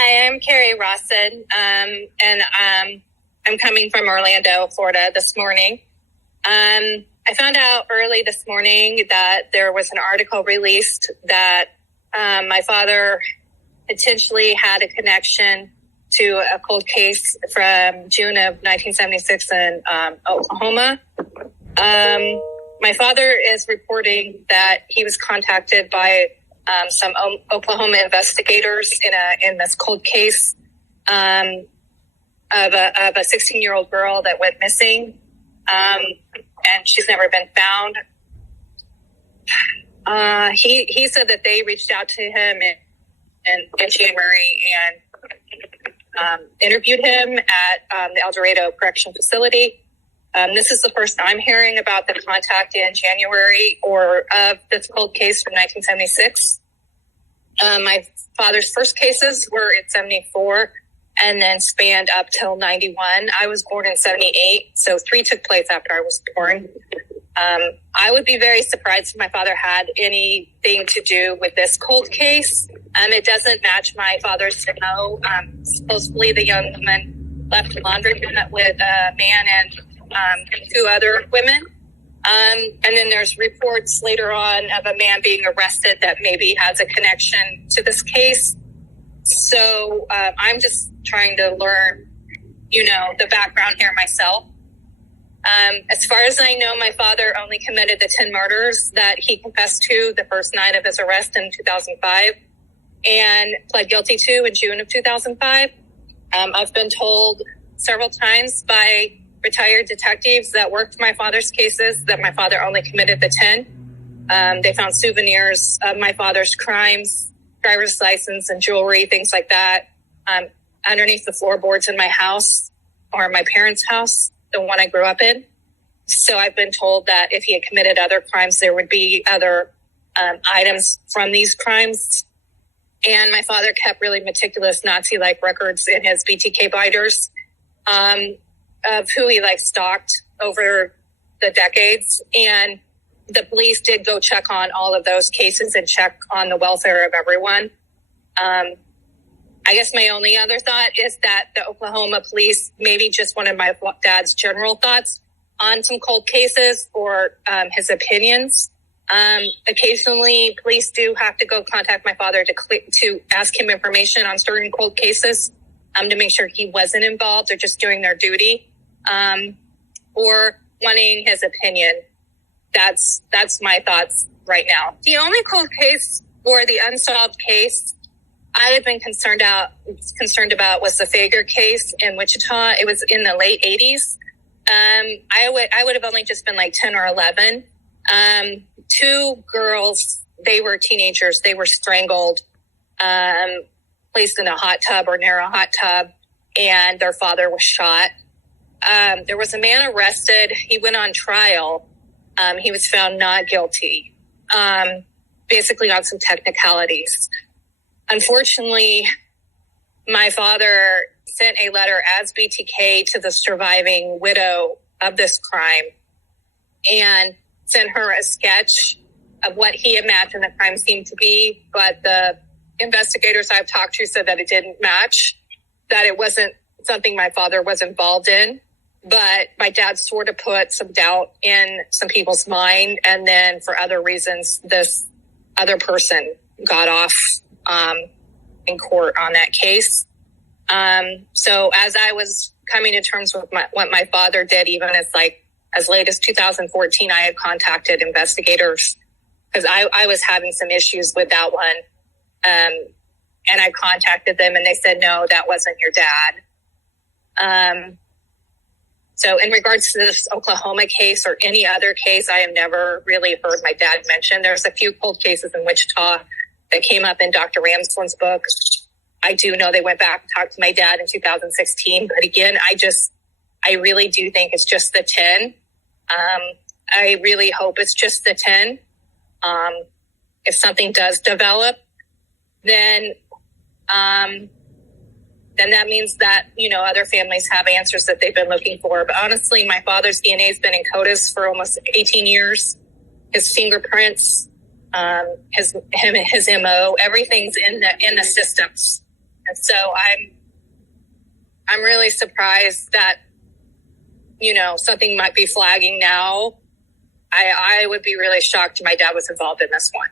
Hi, I'm Carrie Rawson, and I'm coming from Orlando, Florida this morning. I found out early this morning that there was an article released that my father potentially had a connection to a cold case from June of 1976 in Oklahoma. My father is reporting that he was contacted by some Oklahoma investigators in this cold case of a 16-year-old girl that went missing, and she's never been found. He said that they reached out to him in January and interviewed him at the El Dorado Correction Facility. This is the first I'm hearing about the contact in January or of this cold case from 1976. My father's first cases were in 74 and then spanned up till 91. I was born in 78, so 3 took place after I was born. I would be very surprised if my father had anything to do with this cold case. It doesn't match my father's MO. Supposedly the young woman left a laundromat with a man and 2 other women. And then there's reports later on of a man being arrested that maybe has a connection to this case. So I'm just trying to learn, the background here myself. As far as I know, my father only committed the 10 murders that he confessed to the first night of his arrest in 2005 and pled guilty to in June of 2005. I've been told several times by retired detectives that worked my father's cases that my father only committed the 10. They found souvenirs of my father's crimes, driver's license and jewelry, things like that, underneath the floorboards in my house or my parents' house, the one I grew up in. So I've been told that if he had committed other crimes, there would be other items from these crimes. And my father kept really meticulous Nazi-like records in his BTK binders of who he stalked over the decades. And the police did go check on all of those cases and check on the welfare of everyone. I guess my only other thought is that the Oklahoma police, maybe just one of my dad's general thoughts on some cold cases or his opinions. Occasionally, police do have to go contact my father to ask him information on certain cold cases to make sure he wasn't involved or just doing their duty or wanting his opinion. That's my thoughts right now. The only cold case or the unsolved case I had been concerned about was the Fager case in Wichita. It was in the late 80s. I would have only just been 10 or 11. 2 girls, they were teenagers. They were strangled, placed in a hot tub or near a hot tub, and their father was shot. There was a man arrested. He went on trial. He was found not guilty, basically on some technicalities. Unfortunately, my father sent a letter as BTK to the surviving widow of this crime and sent her a sketch of what he imagined the crime seemed to be. But the investigators I've talked to said that it didn't match, that it wasn't something my father was involved in. But my dad sort of put some doubt in some people's mind. And then for other reasons, this other person got off in court on that case. So as I was coming to terms with what my father did, even as late as 2014, I had contacted investigators because I was having some issues with that one. And I contacted them and they said, no, that wasn't your dad. So in regards to this Oklahoma case or any other case, I have never really heard my dad mention. There's a few cold cases in Wichita that came up in Dr. Ramsland's book. I do know they went back and talked to my dad in 2016. But again, I really do think it's just the 10. I really hope it's just the 10. If something does develop, then that means that, other families have answers that they've been looking for. But honestly, my father's DNA has been in CODIS for almost 18 years. His fingerprints, his MO, everything's in the systems. And so I'm really surprised that, something might be flagging now. I would be really shocked my dad was involved in this one.